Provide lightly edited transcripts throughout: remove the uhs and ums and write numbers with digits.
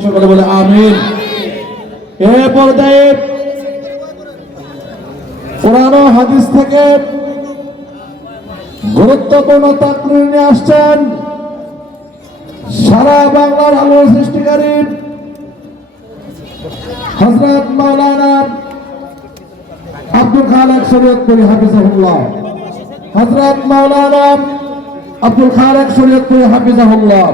সকলে বলে আমিন। এ পর্যায়ে কোরআন ও হাদিস থেকে গুরুত্বপূর্ণ তাকরীর নিয়ে আসছেন সারা বাংলার আলোর সৃষ্টিকারী হযরত মাওলানা আব্দুল খালেক শরীয়তপুরী হাফিজাহুল্লাহ। হযরত মাওলানা আব্দুল খালেক শরীয়তপুরী হাফিজাহুল্লাহ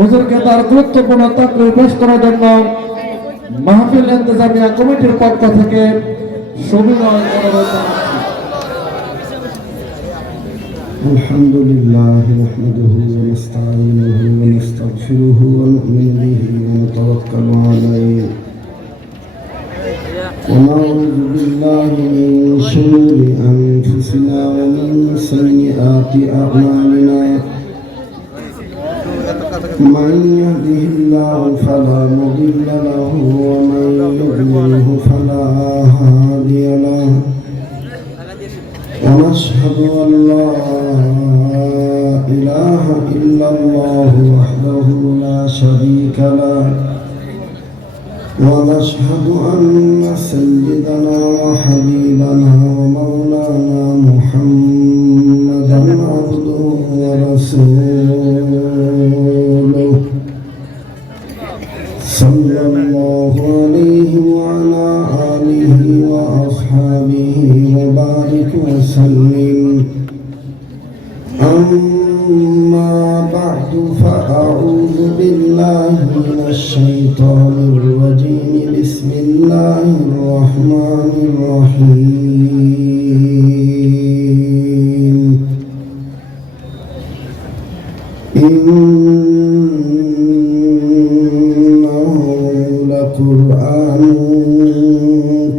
হুজুরকে তার গুরুত্বপূর্ণ তাকরীর পেশ করার জন্য মাহফিল ইন্তেজামিয়া কমিটির পক্ষ থেকে সুবিনয় অনুরোধ জানাচ্ছি। আলহামদুলিল্লাহ নাহমাদুহু ওয়া নাস্তাঈনুহু ওয়া নাস্তাগফিরুহু ওয়া নু'মিনু বিহি ওয়া নাতাওয়াক্কালু আলাইহি ওয়া নাউযু বিল্লাহি মিন শুরুরি আনফুসিনা ওয়া মিন সাইয়্যাতি আ'মালিনা من يهده الله فلا مضل له ومن يضلله فلا هادي له ونشهد أن لا إله إلا الله وحده لا شريك له ونشهد أن سيدنا وحبيبنا ومولانا محمدا عبده ورسوله صلى الله عليه وعلى آله وأصحابه وبارك وسلم أما بعد فأعوذ بالله من الشيطان الرجيم بسم الله الرحمن الرحيم قرآن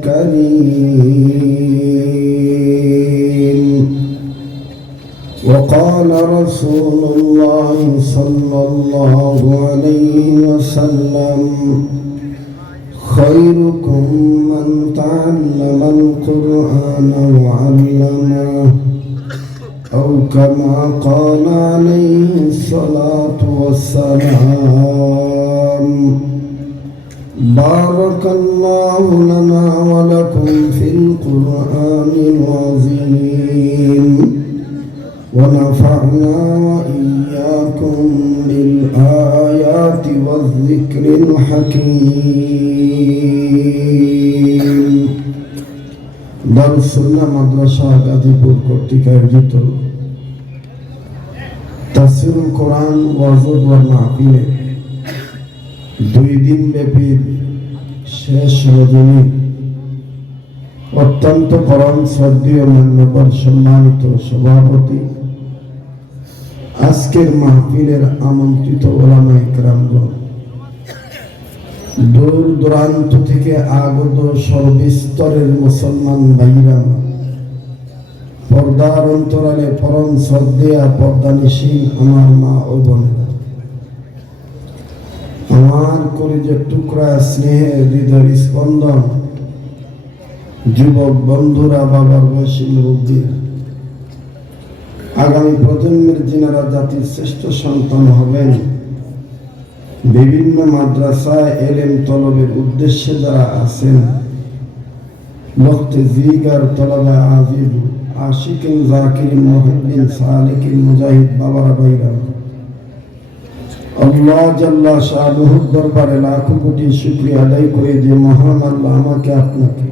كريم وقال رسول الله صلى الله عليه وسلم خيركم من تعلم القرآن وعلمه أو كما قال عليه الصلاة والسلام بارك الله لنا ولكم في القرآن العظيم ونفعنا وإياكم بالآيات والذكر الحكيم দারুসুন্নাহ মাদ্রাসা গাজীপুর কর্তৃক আয়োজিত তাফসীরুল কোরআন ওয়াজ ও মাহফিলে 2 দিন ব্যাপী শেষ রজনী অত্যন্ত পরম শ্রদ্ধেয় মান্যবর সম্মানিত সভাপতি আজকের মাহফিলের আমন্ত্রিত ওলামায়ে কেরামগণ দূর দূরান্ত থেকে আগত সর্বস্তরের মুসলমান ভাইরা পর্দার অন্তরালে পরম শ্রদ্ধেয়া পর্দানিশীন আমার মা ও বোনেরা আমার কলিজার টুকরা স্নেহের হৃদয় স্পন্দন যুবক বন্ধুরা বাবার বয়সী মুরব্বীরা আগামী প্রজন্মের যিনারা জাতির শ্রেষ্ঠ সন্তান হবেন বিভিন্ন মাদ্রাসায় এলেম তলবের উদ্দেশ্যে যারা আছেন লক্তে জিগার তলবে আজিব আশিকিন জাকিরিন মুহিব্বিন সালিকিন মুজাহিদ বাবারা ভাইরা আল্লাহ জাল্লা শানুহুর দরবারে লাখো কোটি শুকরিয়া আদায় করে যে মহান আল্লাহ আমাকে আপনাকে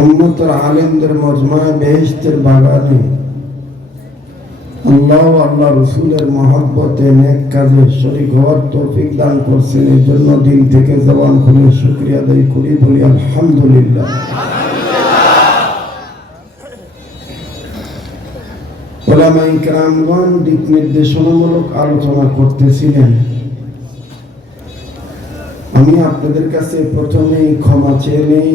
উম্মতের আলেমদের মজমায়ে বেহেশতের বাগানে আল্লাহ আল্লাহ রসুলের মহব্বতে নেক কাজে শরীক হওয়ার তৌফিক দান করছেন। এর জন্য দিল থেকে জবান খুলে শুকরিয়া আদায় করি, বলি আলহামদুলিল্লাহ। ওলামায়ে কেরামগণ দিক নির্দেশনামূলক আলোচনা করতেছিলেন। আমি আপনাদের কাছে প্রথমেই ক্ষমা চেয়ে নেই,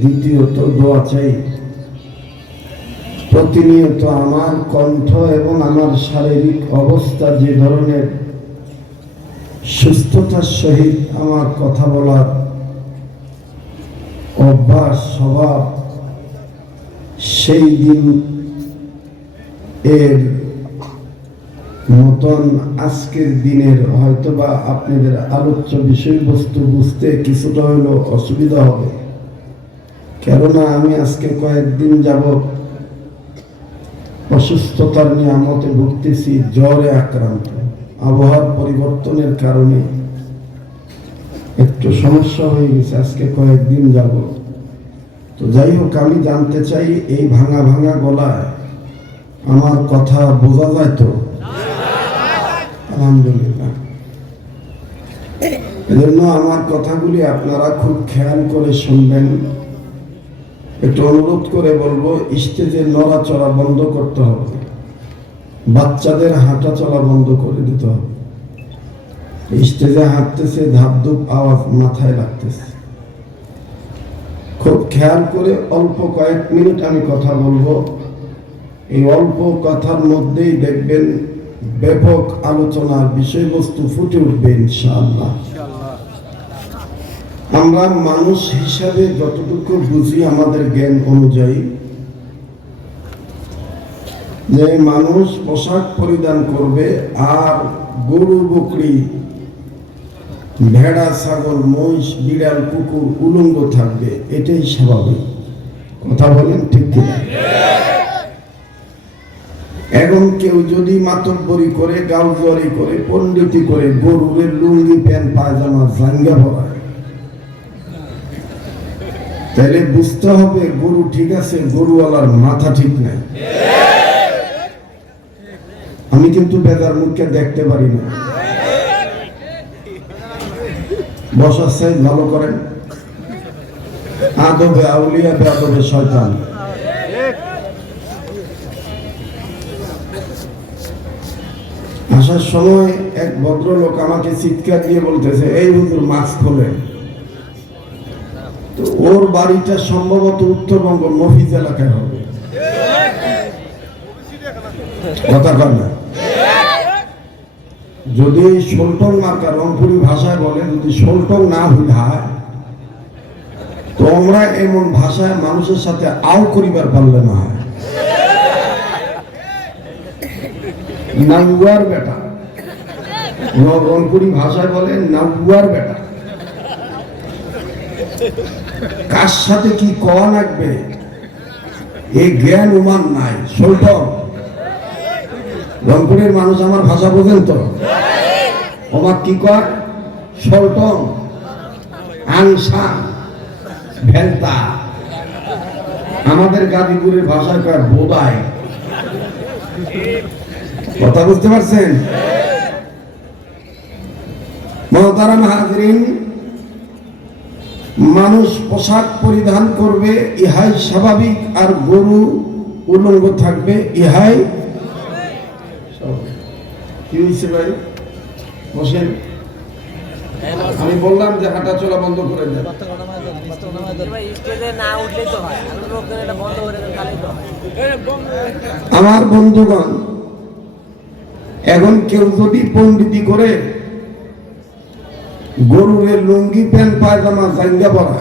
দ্বিতীয়ত দোয়া চাই। প্রতিনিয়ত আমার কণ্ঠ এবং আমার শারীরিক অবস্থা যে ধরনের সুস্থতার সহিত আমার কথা বলার অভ্যাস স্বভাব, সেই দিন এর মতন আজকের দিনের হয়তোবা আপনাদের আলোচ্য বিষয়বস্তু বুঝতে কিছুটা হলেও অসুবিধা হবে, কেননা আমি আজকে কয়েকদিন যাবৎ অসুস্থতার নিয়ামতে ভুগতেছি, জ্বরে আক্রান্ত। আবহাওয়ার পরিবর্তনের কারণে একটু সমস্যা হয়ে গেছে আজকে কয়েকদিন যাবৎ। তো যাই হোক, আমি জানতে চাই এই ভাঙা ভাঙা গলায় আমার কথা বোঝা যায় তো? আলহামদুলিল্লাহ। এজন্য আমার কথাগুলি আপনারা খুব খেয়াল করে শুনবেন। একটু অনুরোধ করে বলবো, স্টেজে নড়াচড়া বন্ধ করতে হবে, বাচ্চাদের হাঁটা চলা বন্ধ করে দিতে হবে। স্টেজে হাঁটতেছে, ধাপধুপ আওয়াজ মাথায় লাগতেছে। খুব খেয়াল করে অল্প কয়েক মিনিট আমি কথা বলবো। এই অল্প কথার মধ্যেই দেখবেন ব্যাপক আলোচনার বিষয়বস্তু ফুটে উঠবে ইনশাআল্লাহ। আমরা মানুষ হিসাবে যতটুকু বুঝি আমাদের জ্ঞান অনুযায়ী, যে মানুষ পোশাক পরিধান করবে আর গরু বকরি ভেড়া ছাগল মহিষ বিড়াল কুকুর উলঙ্গ থাকবে, এটাই স্বাভাবিক। কথা বলেন ঠিক কিনা? এখন কেউ যদি মাতব্বরি করে, গাউজুয়ারি করে, পণ্ডিতি করে গরুরের লুঙ্গি প্যান্ট পায়জামা জাঙ্গা পরায়, তাহলে বুঝতে হবে গরু ঠিক আছে, গরুওয়ালার মাথা ঠিক নাই। আমি কিন্তু বেজার মুখকে দেখতে পারি না। বসার সাইজ ভালো করেন। আদবে আউলিয়া বেআদবে শয়তান। আসার সময় এক ভদ্রলোক আমাকে চিৎকার দিয়ে বলতেছে, এই হুজুর মাস্ক খোলেন। তো ওর বাড়িটা সম্ভবত উত্তরবঙ্গ মফিজ এলাকায় হবে। কথা কর না। যদি সোলটং মার্কা রংপুরি ভাষায় বলে, যদি সোলটং না হইল হয়, তোমরা এমন ভাষায় মানুষের সাথে আও করিবার পারলে না হয়। নাউয়ার বেটা, রংপুরি ভাষায় বলে নাউয়ার বেটা। কার সাথে কি কওয়া লাগবে এই জ্ঞান উমান নাই। সোলটং রংপুরের মানুষ আমার ভাষা বোঝেন তো? আমার কি কর সোলটং আংসা ভেলতা। আমাদের গাজীপুরের ভাষায় কয় বোধায়। কথা বুঝতে পারছেন? মুহতারাম হাজরিন, মানুষ পোশাক পরিধান করবে, ইহাই স্বাভাবিক। আর গরু উলঙ্গ থাকবে, ইহাই কি হয়েছে ভাই? বসেন। আমি বললাম যে হাঁটা চলা বন্ধ করে দেন। আমার বন্ধুগণ, এখন কেউ যদি পণ্ডিতি করে গরুরের লুঙ্গি প্যান্ট পায়জামা জাঙ্গা পরা,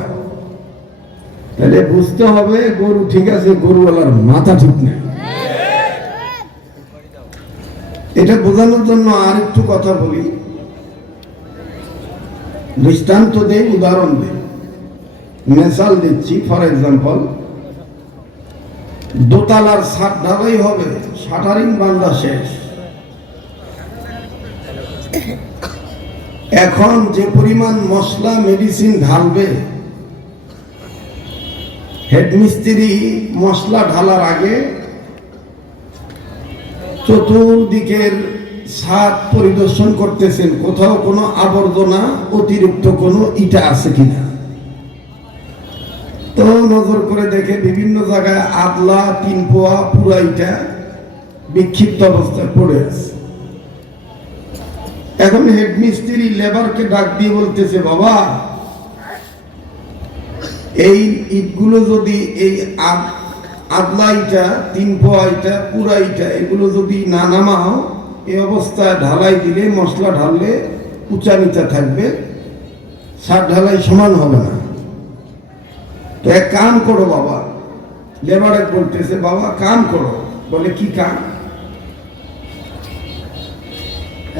তাহলে বুঝতে হবে গরু ঠিক আছে, গরুওয়ালার মাথা ঠিক নেই। এটা বোঝানোর জন্য আর একটু কথা বলি, দৃষ্টান্ত দেই, উদাহরণ দেই, মেসাল দিচ্ছি। ফর এক্সাম্পল, দোতলার ছাদ ঢালাই হবে, শাটারিং বান্ধা শেষ। এখন যে পরিমাণ মশলা মেডিসিন ঢালবে, হেডমিস্ত্রি মশলা ঢালার আগে চতুর্দিকের ছাদ পরিদর্শন করতেছেন, কোথাও কোনো আবর্জনা অতিরিক্ত কোনো ইটা আছে কিনা। তো নজর করে দেখে বিভিন্ন জায়গায় আদলা 3 পোয়া পুরা ইটা বিক্ষিপ্ত অবস্থায় পড়ে আছে। এখন হেডমিস্ত্রি লেবারকে ডাক দিয়ে বলতেছে, বাবা এই ইটগুলো যদি এই আদলা ইটা 3 পোয়া ইটা পুরা ইটা এগুলো যদি না নামাও, এই অবস্থায় ঢালাই দিলে, মশলা ঢাললে উঁচা নিচা থাকবে, ছাদ ঢালাই সমান হবে না। তো এক কাম করো বাবা। লেবার বলতেছে, বাবা কাম করো। বলে কি কাম?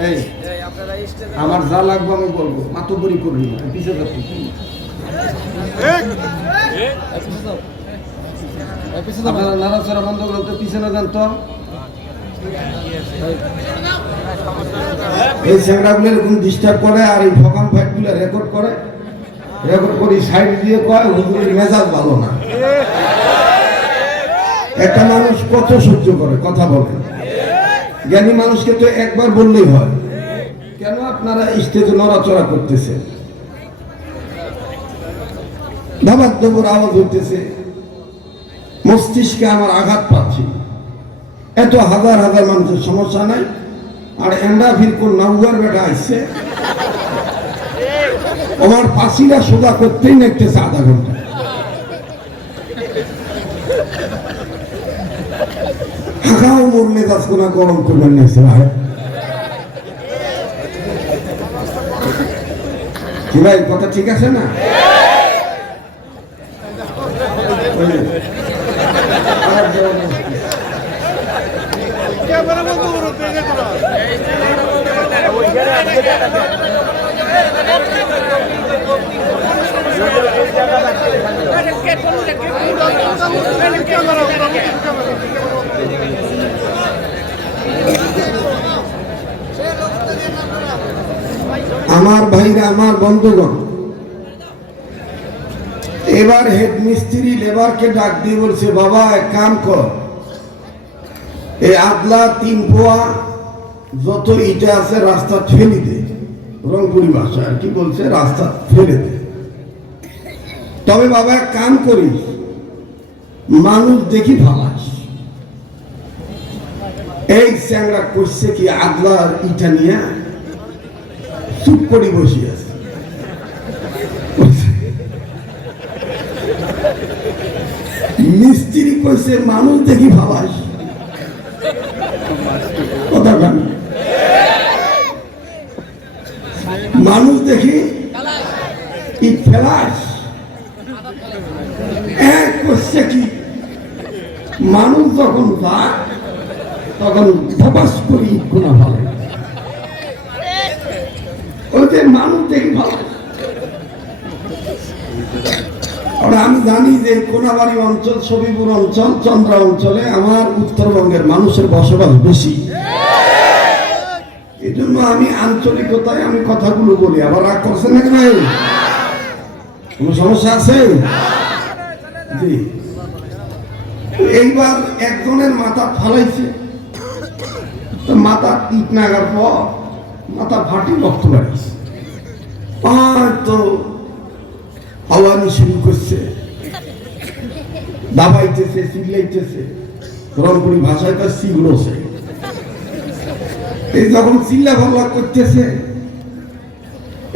এই আমার যা লাগবে আমি বলবো, মাতব্বরি করবি না, পিছিয়ে যাচ্ছি। আপনারা নাড়াচাড়া বন্ধ করলে তো পিছনে যান তো। এই চ্যাংড়াগুলো এরকম ডিস্টার্ব করে আর এই ভকাম ফাইটগুলো রেকর্ড করে সাইড দিয়ে কয় হুজুরের মেজাজ ভালো না। একটা মানুষ কত সহ্য করে কথা বলে, জ্ঞানী মানুষকে তো একবার বললেই হয়। কেন আপনারা স্টেজে নড়াচড়া করতেছেন? ধাবাক ধবর আওয়াজ হইতেছে, মস্তিষ্কে আমার আঘাত পাচ্ছি। এত হাজার হাজার মানুষের সমস্যা নাই, আর এন্ডা ফিরকুন নাউয়ার বেটা আসছে, আমার পাশিরা সোজা করতেই নেকতেছে আধা ঘন্টা। হাঁকাও মোর মেজাজ কোনা গরম করবেন নেছে ভাই। কি ভাই কথা ঠিক আছে না? আমার ভাইরা, আমার বন্ধুগণ, এবার হেড মিস্ত্রি লেবারকে ডাক দিয়ে বলছে, বাবা এক কাম কর, এই আদলা 3 পোয়া যত ইটা আছে রাস্তা ফেলে দে। রংপুরি ভাষা আর কি বলছে, রাস্তা ফেলে দে। তবে বাবা এক কাম করিস, মানুষ দেখি ভালাস। এই চ্যাংড়া করছে কি, আদলার ইটা নিয়ে চুপ করে বসে আছে। মিস্ত্রি কইছে মানুষ দেখি ভালাস, কথা কেন? মানুষ দেখি ইট ফেলাস। এক করছে কি, মানুষ যখন যায় তখন ধপাস করি ইট কোনা ভালো, ওদের মানুষ দেখি ভালো। আমি জানি যে কোনাবাড়ি অঞ্চল, ছবিপুর অঞ্চল, চন্দ্রা অঞ্চলে আমার উত্তরবঙ্গের মানুষের বসবাস বেশি। এই জন্য আমি আঞ্চলিকতায় আমি কথাগুলো বলি। আবার রাগ করছেন নাকি ভাই? কোন সমস্যা আছে? জি। এইবার একজনের মাথা ফালাইছে, তো মাথা ইট নাগার পর মাথা ফাটি রক্ত বাড়িছে। তো আওয়ানি শুরু করছে, দাবাইতেছে, চিল্লাইতেছে, রংপুরি ভাষায় তার চিল্লছে। এই যখন চিল্লা ভাল্লা করতেছে,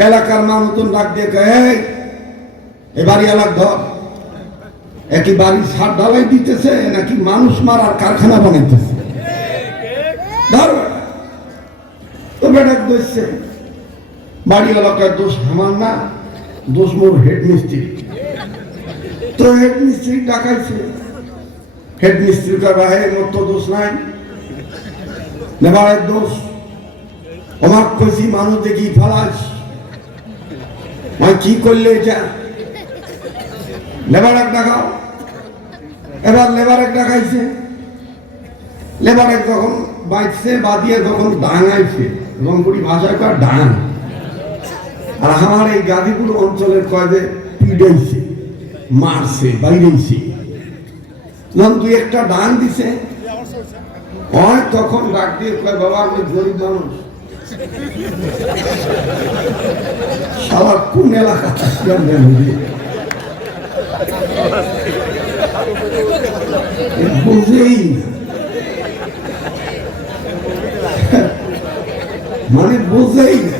এলাকার মানুষজন ডাক দিয়ে কয়, এই বাড়ি এলাক ধর। একই বাড়ির ছাদ ঢালাই দিতেছে নাকি মানুষ মারার কারখানা বানাইতেছে? ধর তো বেটা দোষছে, বাড়ি এলাকার দোষ আমার না, দোষ মোর হেড মিস্ত্রি। তো হেড মিস্ত্রি ডাকাইছে, হেড মিস্ত্রি কারবাহে মোর তো দোষ নাই, নেবারের দোষ। আমার কইছি মানুষ দেখি ফালাস, কি করলে এটা? লেবার এক ডাকাও। এবার লেবার এক ডাকাইছে, লেবার এক যখন বাইছে বাদিয়ে যখন ডাঙাইছে, রংপুরি ভাষায় কয় ডাঙ, আর আমার এই গাজীপুর অঞ্চলের কয়ে পিডাইছে, মারছে, বাইরেছে। যখন 2-1টা ডান দিছে, হয় তখন ডাক দিয়ে কয়, বাবা আমি গরিব মানুষ, শালা কোন এলাকা বুঝেই না, মানে বোঝেই না,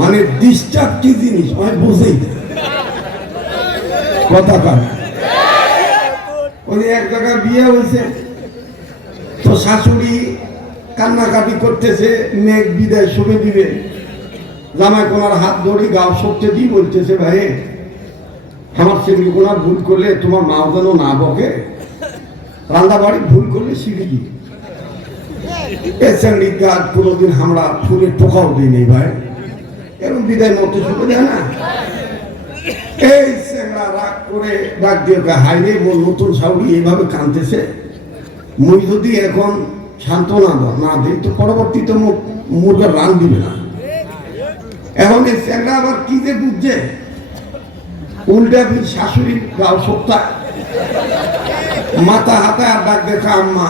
মানে ডিস্টার্ব কি জিনিস হয় বোঝেই না। কথা কার ওই এক জায়গায় বিয়ে হয়েছে, তো শাশুড়ি কান্নাকাটি করতেছে, মেঘ বিদায় শুভে দিবে, জামাই কোনার হাত ধরে গাও সরতে দিয়ে বলতেছে, ভাই আমার ছেলে কোনা ভুল করলে তোমার মাও যেন না বকে, রান্না বাড়ি ভুল করলে সিঁড়ি দিই। এসেন্ডি গাছ কোনোদিন আমরা ফুলের টোকাও দিই নেই ভাই, এরকম বিদায় মতো শুনে দেয় না। এই সেংড়া রাগ করে ডাক দিয়ে হাইরে মোর নতুন সাউরি এইভাবে কাঁদতেছে, মুই যদি এখন সান্ত্বনা না দিই তো পরবর্তীতে মুরগার রান দিবে না। এখন এই সেংড়া আবার কি যে বুঝছে, উল্টা ফির শাশুড়ির গাও সপ্তাহ মাথা হাতে আর ডাক দেখা, আম্মা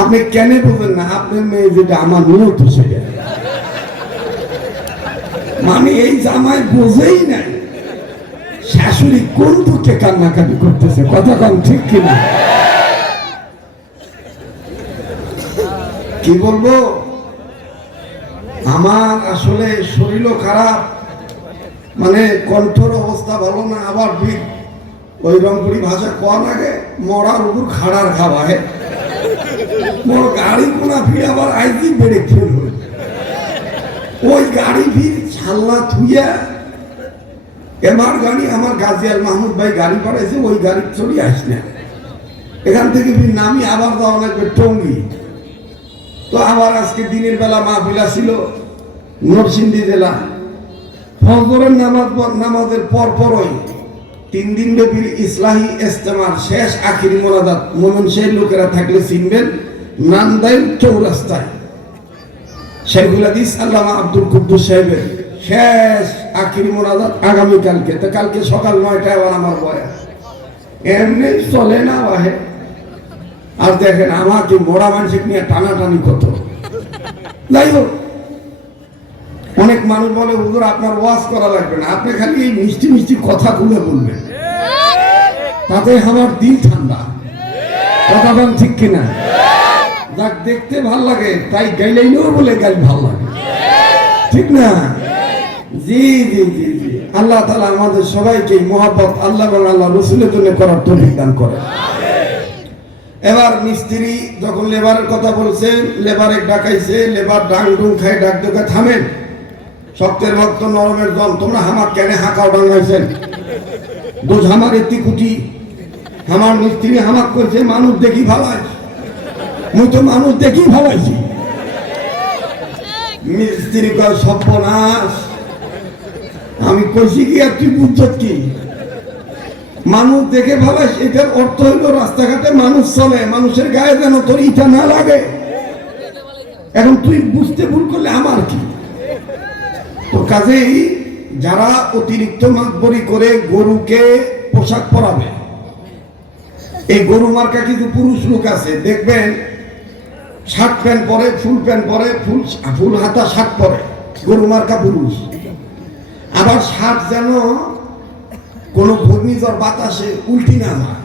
আপনি কেন বোঝেন না আপনার মেয়ে যেটা আমার মনে তো সেটা, মানে এই জামাই বোঝেই নাই শাশুড়ি কোন দুঃখে কান্নাকাটি করতেছে, কথা কম ঠিক কিনা? কি বলবো, আমার আসলে শরীরও খারাপ, মানে কণ্ঠর অবস্থা ভালো না, আবার ওই রংপুরি ভাষা কোয়া লাগে মরার উপর খাড়ার খাওয়ায়, মোর গাড়ি কোনা ফিরে আবার আইজি বেড়ে ফেল হয়ে, ওই গাড়ি ফির ছাল্লা থুইয়া এবার গাড়ি আমার গাজিয়াল মাহমুদ ভাই গাড়ি পাঠাইছে, ওই গাড়ি চড়ি আস না, এখান থেকে ফির নামি আবার যাওয়া লাগবে টঙ্গি। তো আবার আজকে দিনের বেলা মাহফিল ছিল নরসিংদী জেলা, ফজরের নামাজের পরই 3 দিন ব্যাপী ইসলাহি ইজতেমার শেষ আখিরি মোনাজাত, মোমেন সেই লোকেরা থাকলে চিনবেন, নান্দাইল চৌরাস্তায় শেখুল হাদিস আল্লামা আব্দুল কুদ্দুস সাহেবের শেষ আখিরি মোনাজাত আগামীকালকে। তো কালকে সকাল 9টায় আবার আমার বয়ান, এমনি চলে না বাহে। আর দেখেন আমাকে মোড়া মানুষকে নিয়ে টানাটানি কত। যাই হোক, অনেক মানুষ বলে হুজুর আপনার ওয়াজ করা লাগবে না, আপনি খালি এই মিষ্টি মিষ্টি কথাগুলো বলবেন, তাতে আমার দিল ঠান্ডা, কথা বল ঠিক কিনা? যাক দেখতে ভাল লাগে তাই গাইলেও বলে গাইল ভাল লাগে, ঠিক না? জি জি জি জি, আল্লাহ তাআলা আমাদের সবাইকে মহব্বত আল্লাহ এবং আল্লাহ রসুলের জন্য করার তৌফিক দান করে। এবার মিস্ত্রি যখন লেবারের কথা বলছেন, লেবারে ডাকাইছে, লেবার ডাং ডুং খাই ডাক ডোকা থামেন, শক্তের ভক্ত নরমের দম, তোমরা হামাক কেন হাঁকাও ডাঙাইছেন, দোষ হামার এতি কুটি, আমার মিস্ত্রি হামাক করছে মানুষ দেখি ভালাই, মুই তো মানুষ দেখি ভালাইছি। মিস্ত্রি কয় সর্বনাশ, আমি কইছি কি আর তুই বুঝছত কি, মানুষ দেখে ভালাইস এটার অর্থ হইল রাস্তাঘাটে মানুষ চলে, মানুষের গায়ে যেন তোর ইটা না লাগে। এখন তুই বুঝতে ভুল করলে আমার কি? তো কাজেই যারা অতিরিক্ত মাতবরি করে গরুকে পোশাক পরাবে, এই গরু মার্কা কিছু পুরুষ লোক আছে দেখবেন, শার্ট প্যান্ট পরে, ফুল প্যান্ট পরে, ফুল হাতা শার্ট পরে, গরু মার্কা পুরুষ। আবার শার্ট যেন কোনো ঘূর্ণিঝড় বাতাসে উল্টি না যায়,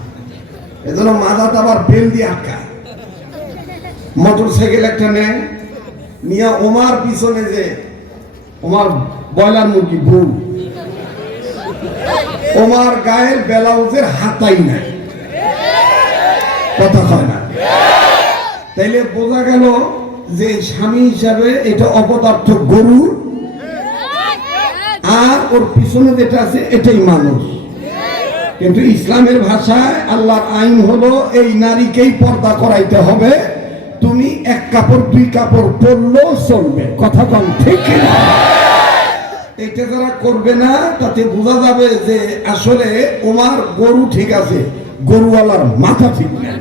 এজন্য মাথাটা আবার বেল দিয়ে আটকায়। মোটর সাইকেল একটা নেয় নিয়ে ওমার পিছনে, যে ওমার ব্রয়লার মুরগি বউ, ওমার গায়ের ব্লাউজের হাতাই নাই, কথা কয় না। তাইলে বোঝা গেল যে স্বামী হিসাবে এটা অপদার্থ গরু, আর ওর পিছনে যেটা আছে এটাই মানুষ। কিন্তু ইসলামের ভাষায় আল্লাহর আইন হলো এই নারীকেই পর্দা করাইতে হবে, তুমি 1 কাপড় 2 কাপড় পরলেও চলবে, কথা কম ঠিক কিনা? এটা যারা করবে না তাতে বোঝা যাবে যে আসলে ওনার গরু ঠিক আছে, গরুওয়ালার মাথা ঠিক নেই।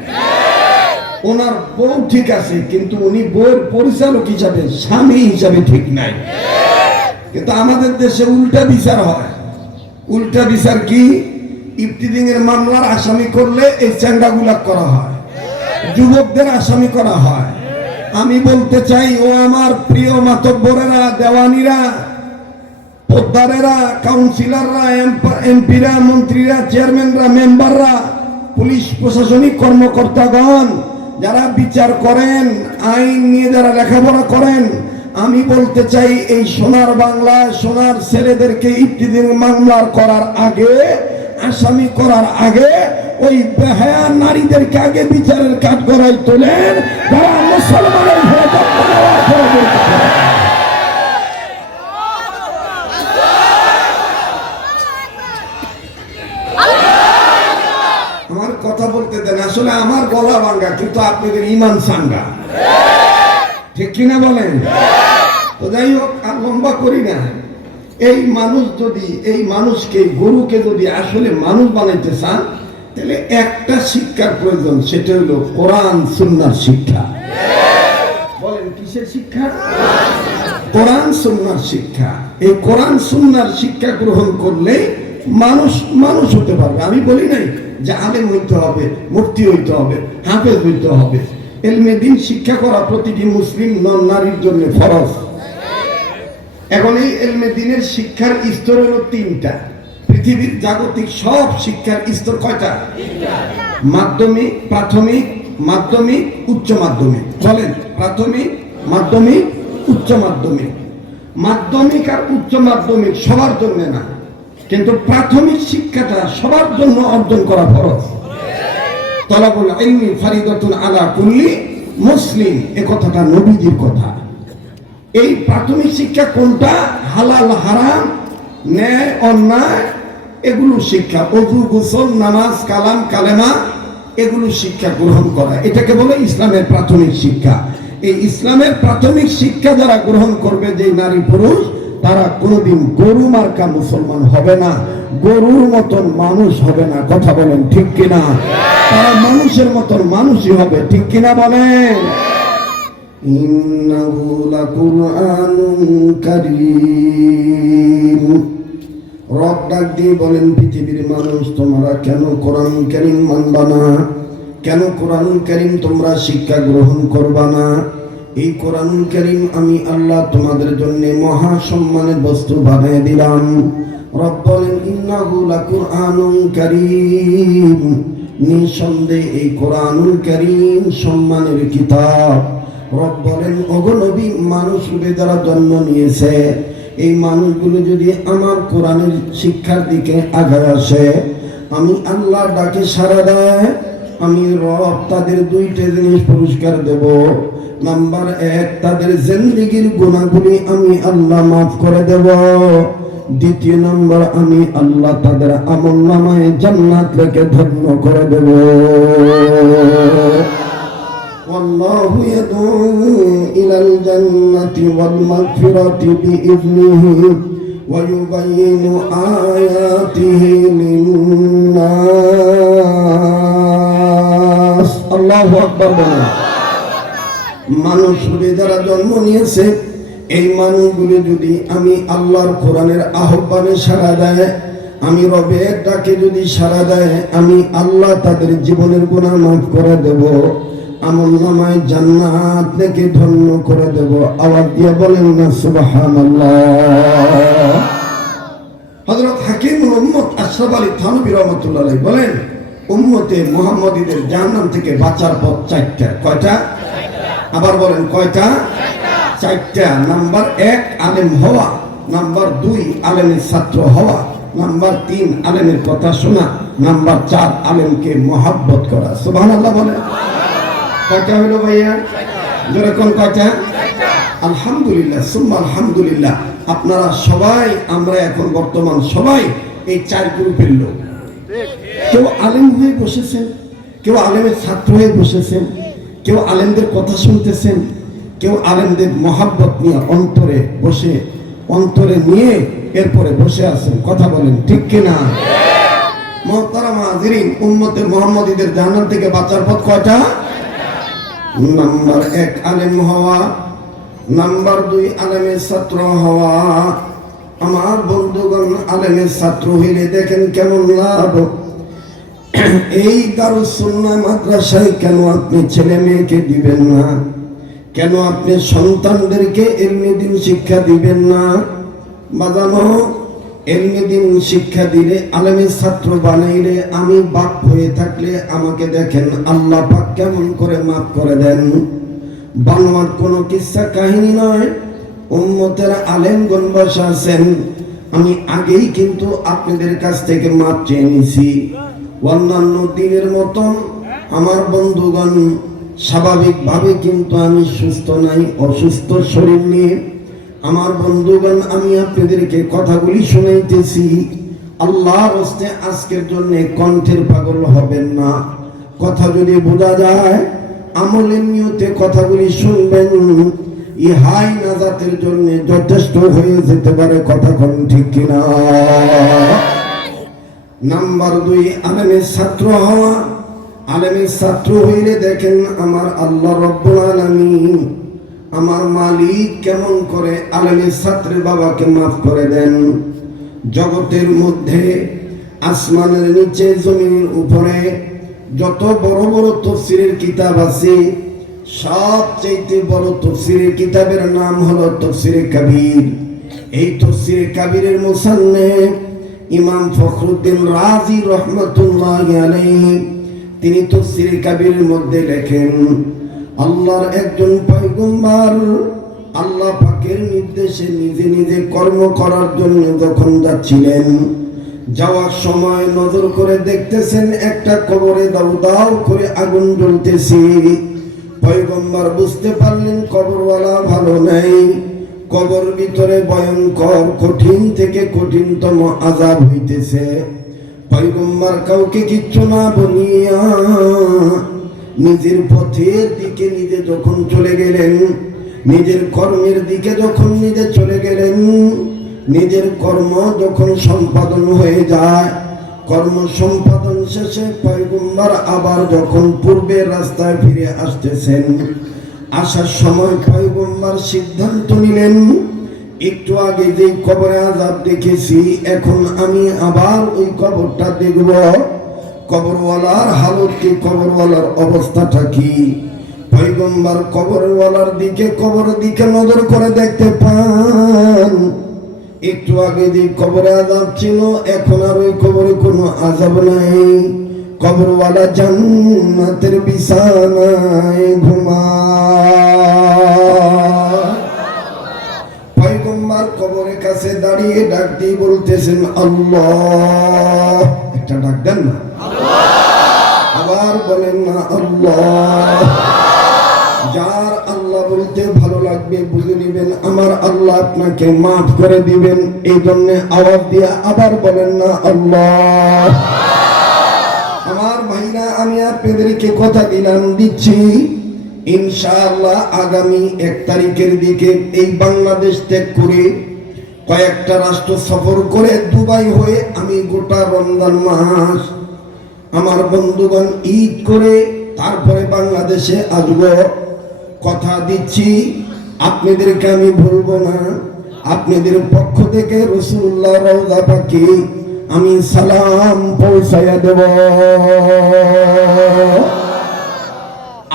ওনার বউ ঠিক আছে কিন্তু উনি বউয়ের পরিচালক হিসাবে, স্বামী হিসাবে ঠিক নাই। কিন্তু আমাদের দেশে উল্টা বিচার হয়। উল্টা বিচার কি? ইফতিজিং এর মামলার আসামি করলে এই চ্যাংড়াগুলা করা হয়, যুবকদের আসামি করা হয়। আমি বলতে চাই, ও আমার প্রিয় মাতব্বরেরা, দেওয়ানিরা, পোদ্দারেরা, কাউন্সিলররা, এমপিরা, মন্ত্রীরা, চেয়ারম্যানরা, মেম্বাররা, পুলিশ প্রশাসনিক কর্মকর্তাগণ, যারা বিচার করেন, আইন নিয়ে যারা লেখাপড়া করেন, আমি বলতে চাই এই সোনার বাংলা, সোনার ছেলেদেরকে ইফতিজিং মামলার করার আগে, আসামি করার আগে, ওই বেহায়া নারীদেরকে আগে বিচারের কাঠ গড়াই তোলেন, যারা মুসলমানের হয়ে জন্ম নেওয়ার পরে। আমার কথা বলতে দেন, আসলে আমার গলা ভাঙ্গা কিন্তু আপনাদের ইমান সাঙ্গা। ঠিক কিনা বলেন? তো যাই হোক, আর লম্বা করি না। এই মানুষ যদি, এই মানুষকে, গরুকে যদি আসলে মানুষ বানাইতে চান, তাহলে একটা শিক্ষার প্রয়োজন, সেটা হলো কোরআন সুন্নাহর শিক্ষা। বলেন কিসের শিক্ষা? কোরআন সুন্নাহর শিক্ষা। এই কোরআন সুন্নাহর শিক্ষা গ্রহণ করলে মানুষ মানুষ হতে পারবে। আমি বলি নাই যে আলেম হইতে হবে, মুফতি হইতে হবে, হাফেজ হইতে হবে। ইলমে দ্বীন শিক্ষা করা প্রতিটি মুসলিম নারীর জন্য ফরজ। এখন এই ইলমে দ্বীনের শিক্ষার স্তর হলো তিনটা। পৃথিবীর জাগতিক সব শিক্ষার স্তর কয়টা? মাধ্যমিক, প্রাথমিক, মাধ্যমিক, উচ্চ মাধ্যমিক। বলেন, প্রাথমিক, মাধ্যমিক, উচ্চ মাধ্যমিক। মাধ্যমিক আর উচ্চ মাধ্যমিক সবার জন্য না, কিন্তু প্রাথমিক শিক্ষাটা সবার জন্য অর্জন করা ফরজ। তালাবুল ইলমি ফারিদাতুন আলা কুল্লি মুসলিম, এ কথাটা নবীজির কথা। এই প্রাথমিক শিক্ষা কোনটা? হালাল হারাম, ন্যায় অন্যায়, এগুলো শিক্ষা। ওযু, গোসল, নামাজ, কালাম, কালেমা, এগুলো শিক্ষা গ্রহণ করা, এটাকে বলে ইসলামের প্রাথমিক শিক্ষা। এই ইসলামের প্রাথমিক শিক্ষা যারা গ্রহণ করবে, যে নারী পুরুষ, তারা কোনোদিন গরু মার্কা মুসলমান হবে না, গরুর মতন মানুষ হবে না। কথা বলেন ঠিক কিনা? তারা মানুষের মতন মানুষই হবে। ঠিক কিনা বলেন? ইন্নাহু লাকুরআনুন কারীম। রব ডাক দিয়ে বলেন, পৃথিবীর মানুষ, তোমরা কেন কোরআন কারীম মানবা না? কেন কোরআন কারীম তোমরা শিক্ষা গ্রহণ করবা না? এই কোরআন কারীম আমি আল্লাহ তোমাদের জন্য মহা সম্মানের বস্তু বানিয়ে দিলাম। রব বলেন, ইন্নাহু লাকুরআনুন কারীম, নিঃসন্দেহে এই কোরআনুল কারীম সম্মানের কিতাব। রব বলেন, ওগো নবী, মানুষ রূপে যারা জন্ম নিয়েছে, এই মানুষগুলো যদি আমার কোরআনের শিক্ষার দিকে আগায় আসে, আমি আল্লাহ ডাকে সাড়া দেয়, আমি রব তাদের দুইটা জিনিস পুরস্কার দেব। নাম্বার 1, তাদের জিন্দেগীর গুনাহগুলি আমি আল্লাহ মাফ করে দেব। দ্বিতীয় নাম্বার, আমি আল্লাহ তাদের আমলনামায় জান্নাত লেখে ধন্য করে দেব। والله يدعو إلى الجنة والمغفرة بإذنه ويبين آياته للناس। الله أكبر। মানুষ যারা জন্ম নিয়েছে, এই মানুষগুলো যদি আমি আল্লাহর কোরআনের আহ্বানে সাড়া দেয়, আমি রবের ডাকে যদি সাড়া দেয়, আমি আল্লাহ তাদের জীবনের গুনাহ মাফ করে দেব, আমলনামায় জান্নাত থেকে ধন্য করে দেব। আওয়াজ দিয়ে বলেন না সুবহানাল্লাহ। হযরত হাকিমুল উম্মত আশরাফ আলী থানভী রাহমাতুল্লাহ আলাইহি বলেন, উম্মতে মুহাম্মাদীদের জাহান্নাম থেকে বাঁচার পথ 4টা। কয়টা? আবার বলেন, কয়টা? 4টা। নাম্বার 1, আলেম হওয়া। নাম্বার 2, আলেমের ছাত্র হওয়া। নাম্বার 3, আলেমের কথা শোনা। নাম্বার 4, আলেমকে মহব্বত করা। সুবহানাল্লাহ বলেন। কয়টা হলো ভাইয়া? যেরকম কয়টা? আলহামদুলিল্লাহ, সুম্মা আলহামদুলিল্লাহ। আপনারা সবাই, আমরা এখন বর্তমান সবাই এই 4 গ্রুপের লোক। কেউ আলেম হয়ে বসেছেন, কেউ আলেমের ছাত্র হয়ে বসেছেন, কেউ আলেমদের কথা শুনতেছেন, কেউ আলেমদের মহব্বত নিয়ে অন্তরে বসে, অন্তরে নিয়ে এরপরে বসে আছেন। কথা বলেন ঠিক কিনা? মুহতারাম হাজিরিন, উম্মতে মুহাম্মাদীদের জাহান্নাম থেকে বাঁচার পথ কয়টা? নাম্বার 1, আলেম হওয়া। নাম্বার 2, আলেমের ছাত্র হওয়া। আমার বন্ধুগণ, আলেমের ছাত্র হইলে দেখেন কেমন লাভ। এই দারুস সুন্নাহ মাদ্রাসায় কেন আপনি ছেলে মেয়েকে দিবেন না? কেন আপনি সন্তানদেরকে ইলমে দ্বীন শিক্ষা দিবেন না? বাজানো, ইলমে দ্বীন শিক্ষা দিলে, আলেমের ছাত্র বানাইলে, আমি বাপ হয়ে থাকলে আমাকে দেখেন আল্লাহ পাক কেমন করে মাফ করে দেন। বানোয়ার কোনো কিচ্ছা কাহিনী নয়। উম্মতের আলেমগণ বসে আছেন, আমি আগেই কিন্তু আপনাদের কাছ থেকে মাপ চেয়ে নিছি। অন্যান্য দিনের মতন আমার বন্ধুগণ, স্বাভাবিকভাবে কিন্তু আমি সুস্থ নাই, অসুস্থ শরীর নিয়ে। আমার বন্ধুগণ, আমি আপনাদেরকে কথাগুলি শুনাইতেছি। আল্লাহর হস্তে আজকের জন্য কণ্ঠের পাগল হবেন না। কথা যদি বোঝা যায়, আমলের নিয়তে কথাগুলি শুনবেন, ইহাই নাজাতের জন্য যথেষ্ট হয়ে যেতে পারে। কথা কোন ঠিক কিনা? নাম্বার 2, আলেমের ছাত্র হওয়া। আলেমের ছাত্র হইলে দেখেন আমার আল্লাহ রব্বুল আলামিন, আমার মালিক কেমন করে আলেমের ছাত্রের বাবাকে মাফ করে দেন। জগতের মধ্যে আসমানের নিচে জমিনের উপরে যত বড় বড় তাফসীরের কিতাব আছে, সবচেয়ে বড় তাফসীরের কিতাবের নাম হলো তাফসীরে কাবীর। এই তাফসীরে কাবীরের মুসান্নিফ ইমাম ফখরুদ্দিন রাজি রহমাতুল্লাহি আলাইহি, তিনি তাফসীরে কাবীরের মধ্যে লেখেন, আল্লাহর একজন পয়গম্বর আল্লাহ পাকের নির্দেশে নিজে নিজে কর্ম করার জন্য যখন যাচ্ছিলেন, যাওয়ার সময় নজর করে দেখতেছেন একটা কবরে দাউ দাউ করে আগুন জ্বলতেছে। পয়গম্বর বুঝতে পারলেন কবরওয়ালা ভালো নাই, কবর ভিতরে ভয়ঙ্কর কঠিন থেকে কঠিনতম আযাব হইতেছে। পয়গম্বর কাউকে কিচ্ছু না বলিয়া নিজের পথের দিকে নিজে যখন চলে গেলেন, নিজের কর্মের দিকে যখন নিজে চলে গেলেন, নিজের কর্ম যখন সম্পাদন হয়ে যায়, কর্ম সম্পাদন শেষে পয়গম্বর আবার যখন পূর্বের রাস্তায় ফিরে আসতেছেন, আসার সময় পয়গম্বর সিদ্ধান্ত নিলেন, একটু আগে যে কবরে আযাব দেখেছি, এখন আমি আবার ওই কবরটা দেখব। কবরওয়ালার হালত কি, কবরওয়ালার অবস্থাটা কি? পয়গম্বর কবরওয়ালার দিকে, কবরের দিকে নজর করে দেখতে পান, একটু আগে যে কবরে আযাব ছিল, এখন আর ওই কবরে কোনো আযাব নাই। কবরওয়ালা জান্নাতের বিছানায় ঘুমায়। পয়গম্বর কবরের কাছে দাঁড়িয়ে ডাক দিয়ে বলতেছেন, আল্লাহ। একটা ডাক দেন না, আবার বলেন না আল্লাহ। যার আল্লাহ বলতে ভালো লাগবে বুঝে নিবেন আমার আল্লাহ আপনাকে মাফ করে দিবেন, এই জন্য আওয়াজ দিয়ে আবার বলেন না আল্লাহ। আমার ভাইরা, আমি আপনাদেরকে কথা দিচ্ছি, ইনশাআল্লাহ আগামী 1 তারিখের দিকে এই বাংলাদেশ ত্যাগ করে কয়েকটা রাষ্ট্র সফর করে দুবাই হয়ে আমি গোটা রমজান মাস আমার বন্ধুগণ ঈদ করে তারপরে বাংলাদেশে আসব। কথা দিচ্ছি আপনাদেরকে আমি ভুলবো না। আপনাদের পক্ষ থেকে রাসূলুল্লাহ রওজা পাকে আমি সালাম পৌঁছায়া দেব।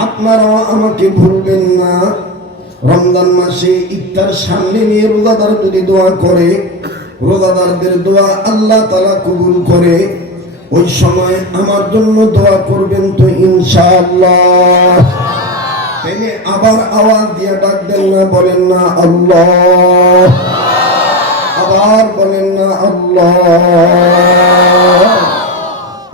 আপনারা আমাকে ভুলবেন না। রমজান মাসে ইফতার সামনে নিয়ে রোজাদার যদি দোয়া করে, রোজাদারদের দোয়া আল্লাহ তাআলা কবুল করে, ওই সময় আমার জন্য দোয়া করবেন তো ইনশাআল্লাহ। তাইলে আবার আওয়াজ দিয়ে ডাক দেন না, বলেন না আল্লাহ, আবার বলেন না আল্লাহ।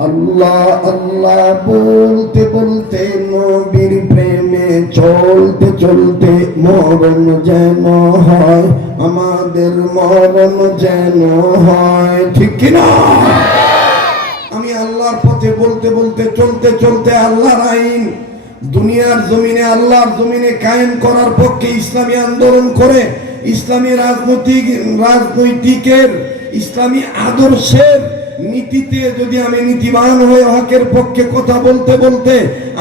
আল্লাহ আল্লাহ বলতে বলতে নবীর প্রেমে চলতে চলতে মরণ যেন হয়, আমাদের মরণ যেন হয়, ঠিক কিনা? আমি আল্লাহর পথে বলতে বলতে চলতে চলতে আল্লাহর আইন দুনিয়ার জমিনে, আল্লাহর জমিনে কায়েম করার পক্ষে ইসলামী আন্দোলন করে, ইসলামী রাজনৈতিকের ইসলামী আদর্শের নীতিতে যদি আমি নীতিবান হয়ে হকের পক্ষে কথা বলতে বলতে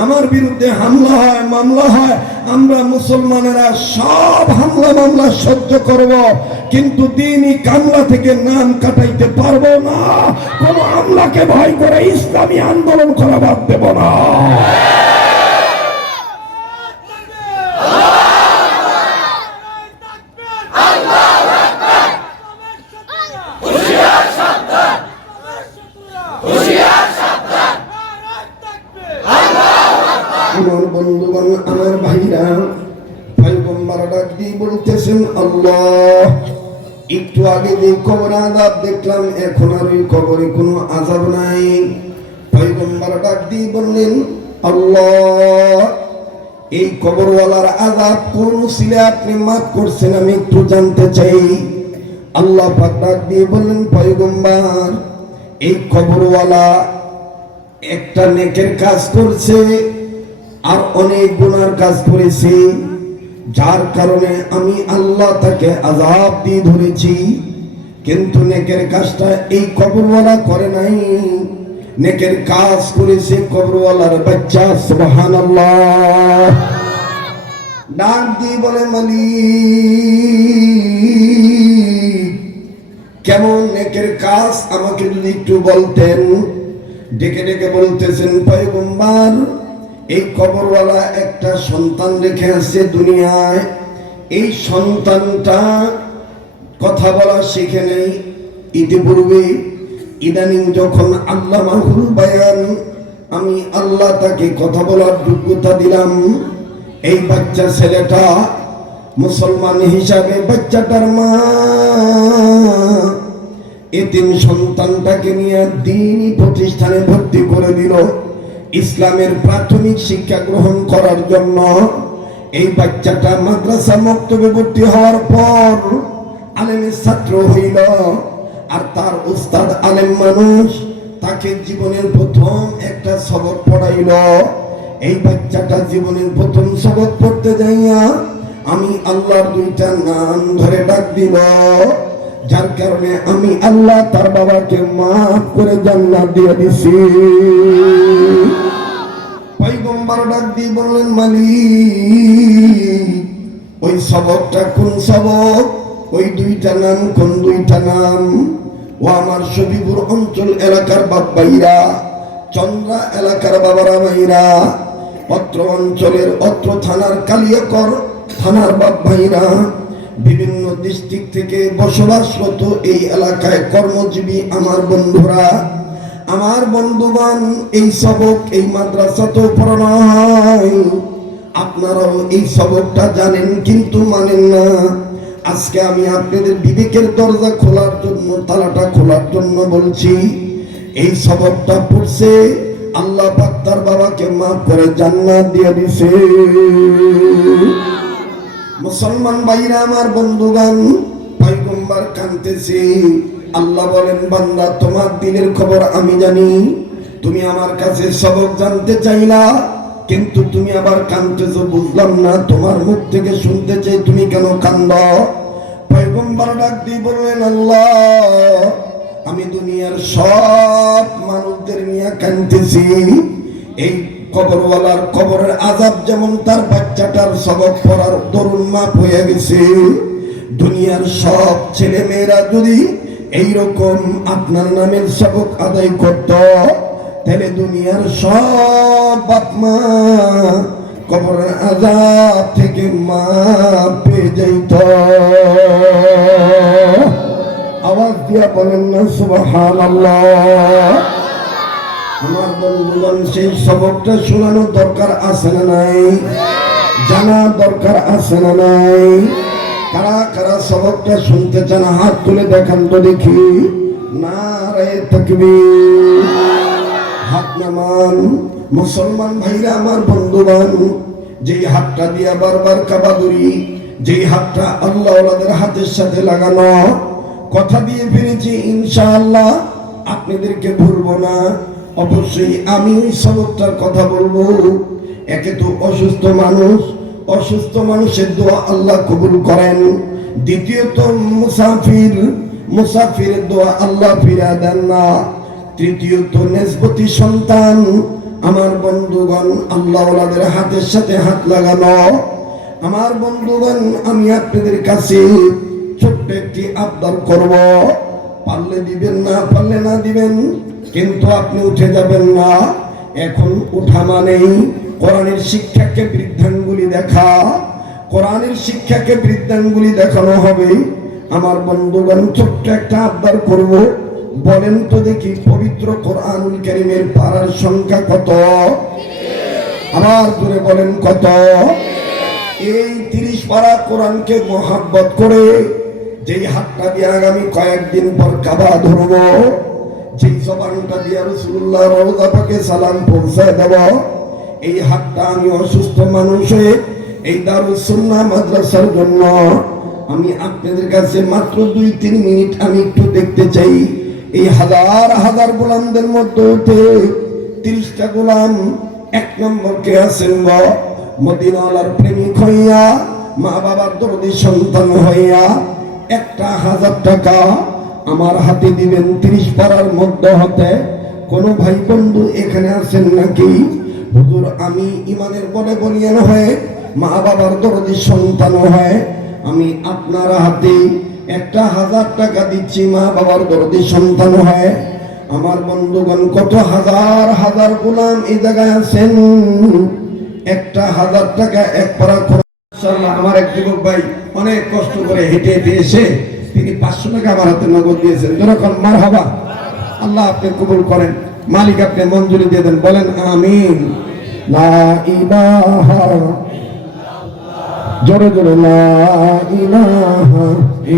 আমার বিরুদ্ধে হামলা হয়, মামলা হয়, আমরা মুসলমানেরা সব হামলা মামলা সহ্য করব, কিন্তু দ্বীনি কামলা থেকে নাম কাটাইতে পারবো না। কোন হামলাকে ভয় করে ইসলামী আন্দোলন করা বাদ দেব না। আমার বন্ধুগণ, আমার ভাইরা, পয়গম্বর ডাক দিয়ে বলতেছেন, আল্লাহ, একটু আগে যে কবরে আযাব দেখলাম, এখন আর ওই কবরে কোনো আযাব নাই। পয়গম্বর ডাক দিয়ে বললেন, আল্লাহ, এই কবরওয়ালার আযাব কোন ছিলে আপনি মাফ করছেন, আমি একটু জানতে চাই। আল্লাহ পাক ডাক দিয়ে বললেন, পয়গম্বর, এই কবরওয়ালা একটা নেকের কাজ করছে, আর অনেক গুনার কাজ করেছে, যার কারণে আমি আল্লাহ তাকে আযাব দিয়ে ধরেছি। কিন্তু নেকের কাজটা এই কবরওয়ালা করে নাই, নেকের কাজ করেছে কবরওয়ালার বাচ্চা। সুবহানাল্লাহ। ডাক দিয়ে বলে, মালিক কেমন নেকের কাজ আমাকে যদি একটু বলতেন। ডেকে ডেকে বলতেছেন, পয়গম্বর এই কবরওয়ালা একটা সন্তান রেখে আসছে দুনিয়ায়, এই সন্তানটা কথা বলা শিখে নেই। ইতিপূর্বে ইদানিং যখন আল্লামাহুল বায়ান, আমি আল্লাহ তাকে কথা বলার যোগ্যতা দিলাম। এই বাচ্চা ছেলেটা মুসলমান হিসাবে বাচ্চাটার মা এতিম সন্তানটাকে নিয়ে দ্বীনি প্রতিষ্ঠানে ভর্তি করে দিল ইসলামের প্রাথমিক শিক্ষা গ্রহণ করার জন্য। এই বাচ্চাটা মাদ্রাসা মক্তবে ভর্তি হওয়ার পর আলেমের ছাত্র হইল, আর তার উস্তাদ আলেম মানুষ, তাকে জীবনের প্রথম একটা সবক পড়াইল। এই বাচ্চাটা জীবনের প্রথম সবক পড়তে যাইয়া আমি আল্লাহর দুইটা নাম ধরে ডাক দিল, যার কারণে আমি আল্লাহ তার বাবাকে মাফ করে জান্নাত দিয়ে দিছি। পয়গম্বর ডাক দিয়ে বললেন, মালিক ওই সবকটা কোন সবক? ওই দুইটা নাম কোন দুইটা নাম? ও আমার সবিপুর অঞ্চল এলাকার বাপ ভাইরা, চন্দ্রা এলাকার বাবারা ভাইরা, অত্র অঞ্চলের অত্র থানার কালিয়াকর থানার বাপ ভাইরা, বিভিন্ন ডিস্ট্রিক্ট থেকে বসবাসরত এই এলাকায় কর্মজীবী আমার বন্ধুরা, আমার বন্ধুগণ, এই সবক এই মাদ্রাসাতেও পড়ানো হয়। আপনারাও এই সবকটা জানেন কিন্তু মানেন না। আজকে আমি আপনাদের বিবেকের দরজা খোলার জন্য, তালাটা খোলার জন্য বলছি। এই সবকটা পড়ছে, আল্লাহ পাক তার বাবাকে মাফ করে জান্নাত দিয়ে দিছে। মুসলমান ভাইরা আমার বন্ধুগণ, পয়গম্বর কাঁদতেছে। আল্লাহ বলেন, বান্দা তোমার দিনের খবর আমি জানি। তুমি আমার কাছে সবক জানতে চাইলা, কিন্তু তুমি আবার কাঁদতেছো, বুঝলাম না। তোমার মুখ থেকে শুনতে চাই তুমি কেন কান্দ? পয়গম্বর ডাক দিয়ে বললেন, আল্লাহ আমি দুনিয়ার সব মানুষদের নিয়ে কাঁদতেছি। এই কবরওয়ালার কবরের আযাব যেমন তার বাচ্চাটার সবক পড়ার দরুন মাপ হয়ে গেছে, দুনিয়ার সব ছেলে মেয়েরা যদি এইরকম আপনার নামের সবক আদায় করত, তাহলে দুনিয়ার সব বাপ মা কবরের আযাব থেকে মাপ পেয়ে যাইত। আওয়াজ দিয়া বলেন না সুবহানাল্লাহ। আমার বন্ধুগণ, সেই সবকটা শোনানো দরকার আছে না নাই? জানা দরকার আছে না নাই? কারা কারা সবকটা শুনতে চান হাত তুলে দেখান তো দেখি। নারে তাকবীর, হাত নামান। মুসলমান ভাইরা আমার বন্ধুগণ, যেই হাতটা দিয়া বারবার কাবাদুরি, যেই হাতটা আল্লাহ ওয়ালাদের হাতের সাথে লাগানো, কথা দিয়ে ফিরেছি ইনশাআল্লাহ আপনাদেরকে ভুলবো না। অবশ্যই আমি ওই সবকটার কথা বলবো। একে তো অসুস্থ মানুষ, অসুস্থ মানুষের দোয়া আল্লাহ কবুল করেন। দ্বিতীয়ত মুসাফির, মুসাফিরের দোয়া আল্লাহ ফিরা দেন না। তৃতীয়ত নেসবতী সন্তান, আমার বন্ধুগণ, আল্লাহ ওয়ালাদের হাতের সাথে হাত লাগানো। আমার বন্ধুগণ, আমি আপনাদের কাছে ছোট্ট একটি আবদার করব। পারলে দিবেন, না পারলে না দিবেন, কিন্তু আপনি উঠে যাবেন না। এখন উঠা মানেই কোরআনের শিক্ষাকে বৃদ্ধাঙ্গুলি দেখা, কোরআনের শিক্ষাকে বৃদ্ধাঙ্গুলি দেখানো হবে। আমার বন্ধুগণ, ছোট্ট একটা আবদার করব। বলেন তো দেখি, পবিত্র কোরআনুল কারীমের পারার সংখ্যা কত? আবার জোরে বলেন কত? এই 30 পারা কোরআনকে মহাব্বত করে যেই হাতটা দিয়ে আগামী কয়েকদিন পর কাবা ধরব, যেই জবানটা দিয়ে রাসূলুল্লাহ রওজা পাকে সালাম পৌঁছায় দেব, এই হাতটা আমি অসুস্থ মানুষ হয়ে এই দারুস সুন্নাহ মাদ্রাসার জন্য আমি আপনাদের কাছে মাত্র 2-3 মিনিট আমি একটু দেখতে চাই। এই হাজার হাজার গোলামদের মধ্যে 30টা গোলাম এক নম্বর কে আছেন গো? মদিনাওয়ালার প্রেমিক হইয়া, মা বাবার দরদি সন্তান হইয়া 1,000 টাকা আমার হাতে দিবেন 30 পাড়ার মধ্যে হতে। কোন ভাই বন্ধু এখানে আছেন নাকি? হুজুর আমি ইমানের বলে বলিয়ান হয়ে, মা বাবার দরদি সন্তান হয়ে আমি আপনার হাতে 1,000 টাকা দিচ্ছি, মা বাবার দরদি সন্তান হয়ে। আমার বন্ধুগণ কত হাজার হাজার গোলাম এই জায়গায় আছেন, 1,000 টাকা এক পারা। আমার এক যুবক ভাই অনেক কষ্ট করে হেঁটে হেঁটে এসে তিনি 500 টাকা আমার হাতে নগদ দিয়েছেন। যখন মারহাবা, আল্লাহ আপনি কবুল করেন, মালিক আপনি মঞ্জুরি দিয়ে দেন, বলেন আমিন। লা ইলাহা, জোরে জোরে লা ইলাহা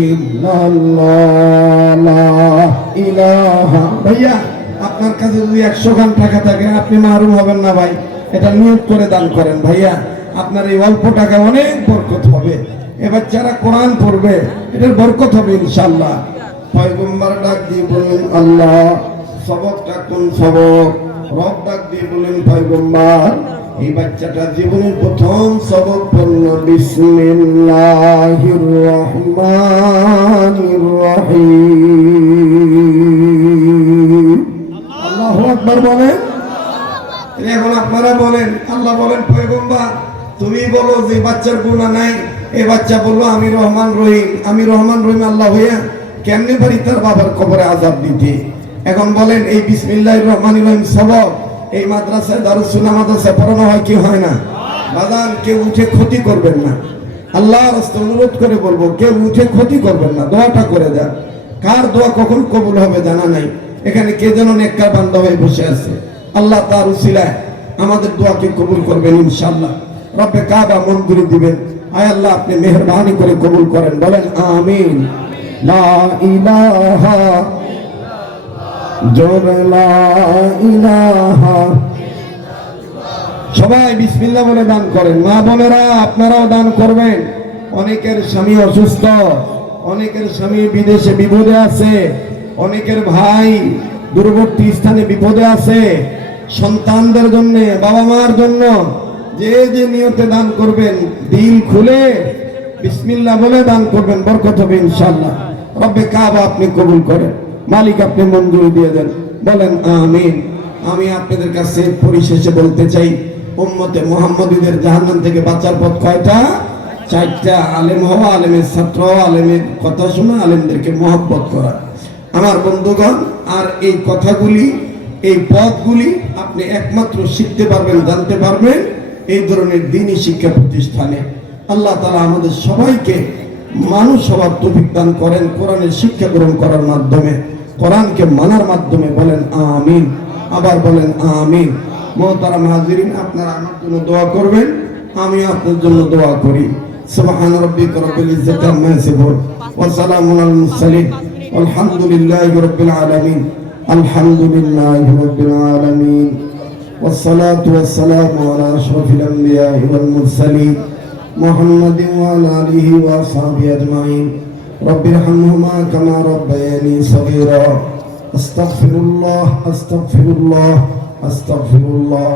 ইল্লাল্লাহ, লা ইলাহা। ভাইয়া আপনার কাছে যদি 100 খান টাকা থাকে আপনি মাহরুম হবেন না ভাই, এটা নিয়োগ করে দান করেন। ভাইয়া আপনার এই অল্প টাকা অনেক বরকত হবে, এবার যারা কোরআন পড়বে এটার বরকত হবে ইনশাআল্লাহ। পয়গম্বর ডাক দিয়ে বলেন আল্লাহ, সবকটা কোন সবক? রব ডাক দিয়ে বলেন পয়গম্বর, এই বাচ্চাটা জীবনের প্রথম সবক পড়ল বিসমিল্লাহির রহমানির রহিম। আল্লাহু আকবার বলেন। এখন আপনারা বলেন, আল্লাহ বলেন পয়গম্বর তুমি বলো যে বাচ্চার গুনাহ নাই, এই বাচ্চা বললো আমি রহমান রহিম। আমি রহমান রহিম আল্লাহ হইয়া কেমনে পারি তার বাবার কবরে আযাব দিতে? এখন বলেন এই বিসমিল্লাহির রহমানির রহিম সবক এই মাদ্রাসায় দারুস সুন্নাহ মাদ্রাসায় পড়ানো হয় কি হয় না? বাজান কেউ উঠে ক্ষতি করবেন না, আল্লাহর রাস্তায় অনুরোধ করে বলবো, কেউ উঠে ক্ষতি করবেন না, দোয়াটা করে দেন। কার দোয়া কখন কবুল হবে জানা নাই, এখানে কে যেন নেককার বান্দা হয়ে বসে আছে, আল্লাহ তার উসিলায় আমাদের দোয়াকে কবুল করবেন ইনশাআল্লাহ। রব্বে কাবা মঞ্জুরি দিবেন। আয় আল্লাহ আপনি মেহেরবানি করে কবুল করেন, বলেন আমিন। লা ইলাহা, জোরে লা ইলাহা। সবাই বিসমিল্লাহ বলে দান করেন। মা বোনেরা আপনারাও দান করবেন। অনেকের স্বামী অসুস্থ, অনেকের স্বামী বিদেশে বিপদে আছে, অনেকের ভাই দূরবর্তী স্থানে বিপদে আছে। সন্তানদের জন্য, বাবা মার জন্য যে যে নিয়তে দান করবেন, দিল খুলে বিসমিল্লাহ বলে দান করবেন, বরকত হবে ইনশাআল্লাহ। রব্বে কাবা আপনি কবুল করেন, মালিক আপনি মঞ্জুরি দিয়ে দেন, বলেন আমিন। আমি আপনাদের কাছে পরিশেষে বলতে চাই, উম্মতে মুহাম্মাদীদের জাহান্নাম থেকে বাঁচার পথ কয়টা? 4টা। আলেম হওয়া, আলেমের ছাত্র হওয়া, আলেমের কথা শোনা, আলেমদেরকে মহব্বত করা। আমার বন্ধুগণ, আর এই কথাগুলি, এই পথগুলি আপনি একমাত্র শিখতে পারবেন, জানতে পারবেন এই ধরনের দ্বীনি শিক্ষা প্রতিষ্ঠানে। আল্লাহ তাআলা আমাদের সবাইকে মানুষ হওয়ার তৌফিক দান করেন, কোরআনের শিক্ষা গ্রহণ করার মাধ্যমে, কোরআনকে মানার মাধ্যমে, বলেন আমিন। আবার বলেন আমিন। মুহতারাম হাজিরিন, আপনারা আমার জন্য দোয়া করবেন, আমি আপনার জন্য দোয়া করি। সুবহান রাব্বিকা রাব্বিল ইজ্জাতি আম্মা ইয়াসিফুন ওয়া সালামুন আলাল মুরসালিন ওয়ালহামদুলিল্লাহি রাব্বিল আলামিন। আলহামদুলিল্লাহি রাব্বিল আলামিন ওয়াসসালাতু ওয়াসসালামু আলা আশরাফিল আমবিয়াই ওয়াল মুরসালিন মুহাম্মাদিন ওয়া আলা আলিহি ওয়া আসহাবিহি আজমাইন। রব্বিরহামহুমা কামা রাব্বায়ানি সগীরা। আস্তাগফিরুল্লাহ, আস্তাগফিরুল্লাহ, আস্তাগফিরুল্লাহ।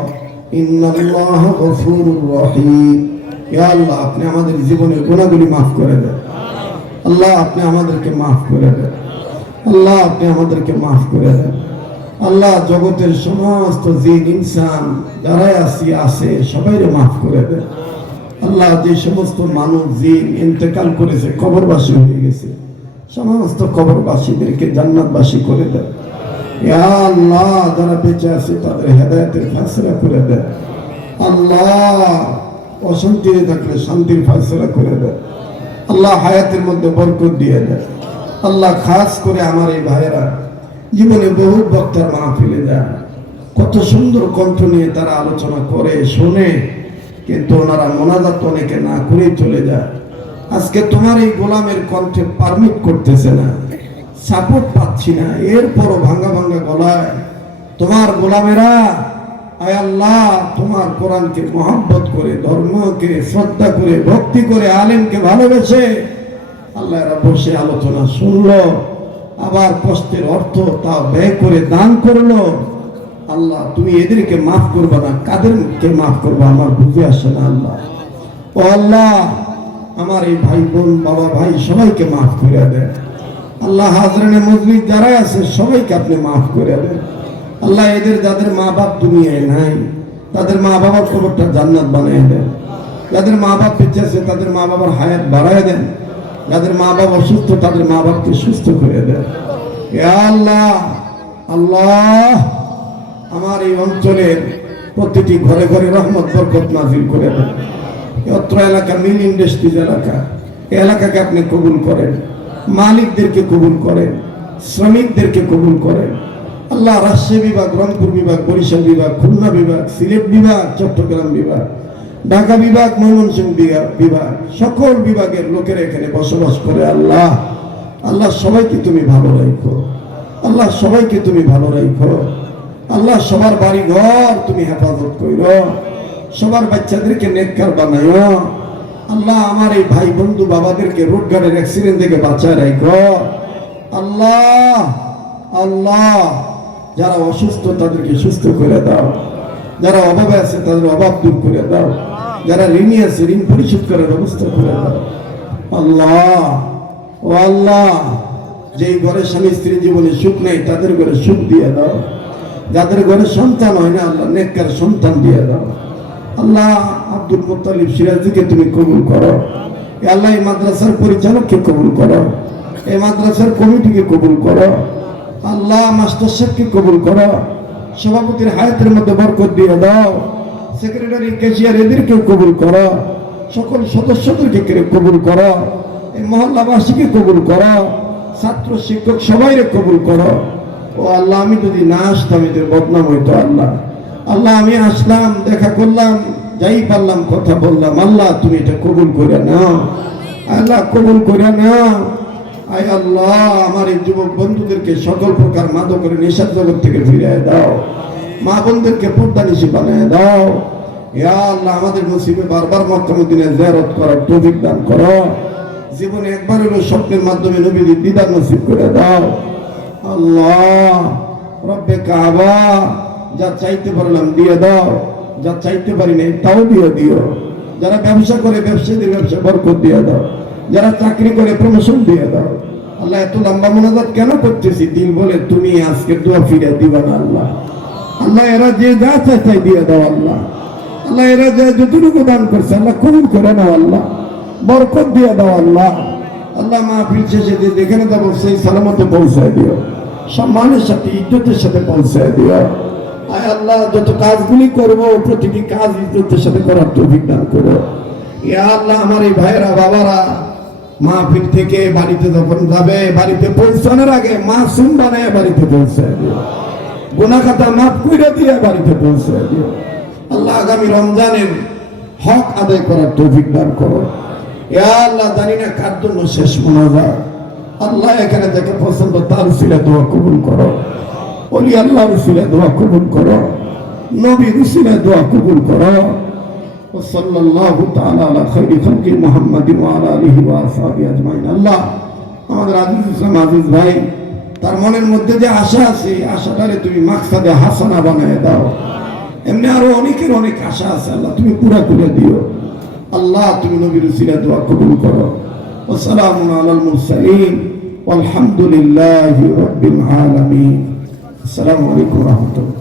ইন্নাল্লাহা গফুরুর রহিম। ইয়া আল্লাহ আপনি আমাদের জীবনের গুনাহগুলি মাফ করে দেন। আল্লাহ আপনি আমাদেরকে মাফ করে দেন। আল্লাহ আপনি আমাদেরকে মাফ করে দেন। আল্লাহ জগতের সমস্ত জিন ইনসান যারাই আছে সবাইকে মাফ করে দেন। আল্লাহ যে সমস্ত মানুষ জিন ইন্তেকাল করেছে, কবরবাসী হয়ে গেছে, সমস্ত কবরবাসীদেরকে জান্নাতবাসী করে দেন। ইয়া আল্লাহ যারা বেঁচে আছে তাদের হেদায়েতের ফয়সালা করে দেন। আল্লাহ অশান্তিতে থাকলে শান্তির ফয়সালা করে দেন। আল্লাহ হায়াতের মধ্যে বরকত দিয়ে দেন। আল্লাহ খাস করে আমার এই ভাইয়েরা জীবনে বহু বক্তার মাহফিলে যায়, কত সুন্দর কণ্ঠ নিয়ে তারা আলোচনা করে, শোনে, কিন্তু ওনারা মোনাজাত অনেকে না করেই চলে যায়। আজকে তোমার এই গোলামের কণ্ঠে পারমিট করতেছে না, সাপোর্ট পাচ্ছি না, এরপরও ভাঙ্গা ভাঙ্গা গলায় তোমার গোলামেরা, আয় আল্লাহ তোমার কোরআনকে মহব্বত করে, ধর্মকে শ্রদ্ধা করে, ভক্তি করে, আলেমকে ভালোবেসে আল্লাহ এরা বসে আলোচনা শুনলো, আবার কষ্টের অর্থ তা ব্যয় করে দান করলো। আল্লাহ তুমি এদেরকে মাফ করবা না, কাদেরকে মাফ করবা আমার বুঝে আসে না আল্লাহ। ও আল্লাহ আমার এই ভাই বোন বাবা ভাই সবাইকে মাফ করে দেন আল্লাহ। হাজরানে মজলিস যারা আছে সবাইকে আপনি মাফ করে দেন আল্লাহ। এদের যাদের মা বাপ দুনিয়ায় নাই তাদের মা বাবার কবরটা জান্নাত বানিয়ে দেন। যাদের মা বাপ বেঁচে আছে তাদের মা বাবার হায়াত বাড়ায় দেন। যাদের মা বাবা অসুস্থ তাদের মা বাপকে সুস্থ করে দেন। ইয়া আল্লাহ, আল্লাহ আমার এই অঞ্চলের প্রতিটি ঘরে ঘরে রহমত বরকত নাযিল করে দেন। অত্র এলাকা মিল ইন্ডাস্ট্রিজ এলাকা, এই এলাকাকে আপনি কবুল করেন, মালিকদেরকে কবুল করেন, শ্রমিকদেরকে কবুল করেন আল্লাহ। রাজশাহী বিভাগ, রংপুর বিভাগ, বরিশাল বিভাগ, খুলনা বিভাগ, সিলেট বিভাগ, চট্টগ্রাম বিভাগ, ঢাকা বিভাগ, ময়মনসিংহ বিভাগ, সকল বিভাগের লোকেরা এখানে বসবাস করে আল্লাহ। আল্লাহ সবাইকে তুমি ভালো রাখো আল্লাহ, সবাইকে তুমি ভালো রাখো আল্লাহ। সবার বাড়ি ঘর তুমি হেফাজত করো, সবার বাচ্চাদেরকে নেককার বানাইও আল্লাহ। আমার এই ভাই বন্ধু বাবাদেরকে রোডগার্ডের অ্যাক্সিডেন্ট থেকে বাঁচায় রাখো আল্লাহ। আল্লাহ যারা অসুস্থ তাদেরকে সুস্থ করে দাও, যারা অভাবে আছে তাদের অভাব দূর করে দাও, যারা ঋণী আছে ঋণ পরিশোধ করার ব্যবস্থা করে দাও আল্লাহ। ও আল্লাহ যেই ঘরে স্বামী স্ত্রী জীবনে সুখ নেই তাদের ঘরে সুখ দিয়ে দাও। যাদের ঘরে সন্তান হয় না আল্লাহ নেককার সন্তান দিয়ে দাও আল্লাহ। আব্দুল মুত্তালিব সিরাজীকে তুমি কবুল করো আল্লাহ। এই মাদ্রাসার পরিচালককে কবুল করো, এই মাদ্রাসার কমিটিকে কবুল করো আল্লাহ। মাস্টার সাহেবকে কবুল করো, সভাপতির হায়াতের মধ্যে বরকত দিয়ে দাও। সেক্রেটারি ক্যাশিয়ার এদেরকে কবুল করো, সকল সদস্যদেরকে কবুল করো, এই মহল্লাবাসীকে কবুল করো, ছাত্র শিক্ষক সবাইকে কবুল করো। ও আল্লাহ আমি যদি না আসতাম এদের বদনাম হইতো আল্লাহ। আল্লাহ আমি আসলাম, দেখা করলাম, যাই পারলাম কথা বললাম আল্লাহ তুমি এটা কবুল করে নাও আল্লাহ, কবুল করে নাও। আয় আল্লাহ আমার এই যুবক বন্ধুদেরকে সকল প্রকার মাদকের নেশার জগৎ থেকে ফিরিয়ে দাও, মা বোনদেরকে পর্দানিশী বানিয়ে দাও। ইয়া আল্লাহ আমাদের নসিবে বারবার মক্কা মদিনা জিয়ারত করার তৌফিক দান করো। জীবনে একবার হলো স্বপ্নের মাধ্যমে নবীর দিদার নসিব করে দাও আল্লাহ। রব্বে কাবা যা চাইতে পারলাম দিয়ে দাও, যা চাইতে পারি নাই তাও দিয়ে দিও। যারা ব্যবসা করে ব্যবসায়ীদের ব্যবসা বরকত দিয়ে দাও, যারা চাকরি করে প্রমোশন দিয়ে দাও আল্লাহ। এত লম্বা মোনাজাত কেন করতেছি? দিল বলে তুমি আজকে দোয়া ফিরে দিবা না আল্লাহ। আল্লাহ এরা যে যা চাই দিয়ে দাও আল্লাহ। আল্লাহ এরা যে যতটুকু দান করছে আল্লাহ কবুল করে নাও আল্লাহ, বরকত দিয়ে দাও আল্লাহ। আল্লাহ মাহফিল শেষে যে যেখানে যাবো সেই সালামতে পৌঁছায় দিও, সম্মানের সাথে ইজ্জতের সাথে পৌঁছায় দিও। আয় আল্লাহ যত কাজগুলি করবো প্রতিটি কাজ ইজ্জতের সাথে করার তৌফিক দান করো। ইয়া আল্লাহ আমার এই ভাইয়েরা বাবারা মাহফিল থেকে বাড়িতে যখন যাবে বাড়িতে পৌঁছানোর আগে মাসুম বানায় বাড়িতে পৌঁছায় দিও, গুনাহ খাতা মাফ করে দিয়ে বাড়িতে পৌঁছায় দিও আল্লাহ। আগামী রমজানের হক আদায় করার তৌফিক দান করো। ইয়া আল্লাহ জানি না কার জন্য শেষ মোনাজাত আল্লাহ, এখানে যাকে পছন্দ তার উসিলা দোয়া কবুল করো, ওলি আল্লাহর উসিলা দোয়া কবুল করো, নবীর উসিলা দোয়া কবুল করো। সাল্লাল্লাহু তাআলা আলা খায়রি খালকি মুহাম্মাদিন ওয়া আলা আলিহি ওয়া আসহাবিহি আজমাইন। আল্লাহ আমাদের আজিজ ইসলাম আজিজ ভাই তার মনের মধ্যে যে আশা আছে আশাটারে তুমি মাকসাদে হাসানা বানায় দাও। এমনি আরো অনেকের অনেক আশা আছে আল্লাহ তুমি পুরা করে দিও আল্লাহ। তুমি নবীর উসিলা দোয়া কবুল করো। ওয়াসসালামু আলাল মুরসালিন ওয়ালহামদুলিল্লাহি রাব্বিল আলামিন। আসসালামু আলাইকুম ওয়া রাহমাতুল্লাহ।